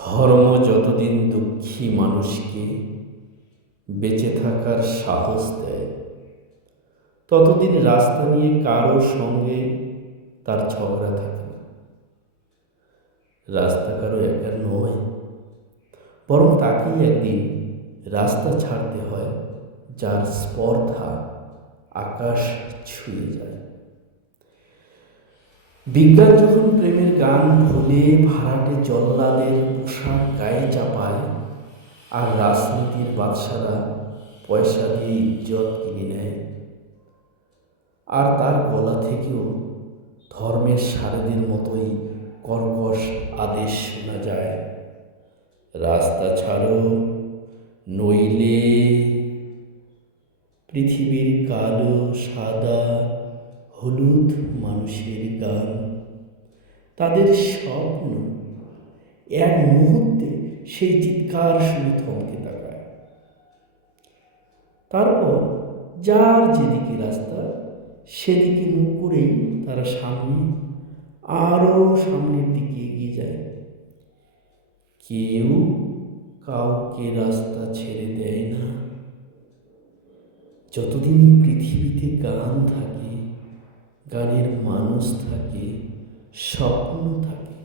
ধর্ম যতদিন দুঃখী মানুষকে বেঁচে থাকার সাহস দেয়, ততদিন রাস্তা নিয়ে কারও সঙ্গে তার ঝগড়া থাকে রাস্তা কারও একা নয়, বরং তাকেই একদিন রাস্তা ছাড়তে হয়, যার স্পর্ধা আকাশ ছুঁয়ে যায়। বিজ্ঞান যখন প্রেমের গান ভুলে ভাড়াটে জল্লাদের পোশাক গায়ে চাপায়, আর রাজনীতির বাদশারা পয়সা দিয়ে ইজ্জত কিনে নেয়, আর তার গলা থেকেও ধর্মের সারেদের মতোই কর্কশ আদেশ শোনা যায়, রাস্তা ছাড়ো, নইলে পৃথিবীর কালো, সাদা, হলুদ মানুষের গান। তাদের স্বপ্ন। এক মুহূর্তে সেই চিৎকার শুনে থমকে তাকায়। তারপর যার যেদিকে রাস্তা, সেদিকে মুখ করেই তারা সামনে আরও সামনের দিকে এগিয়ে যায়। কেউ কাউকে রাস্তা ছেড়ে দেয় না। যতদিন পৃথিবীতে গান থাকে, গানের মানুষ থাকে স্বপ্ন থাকে।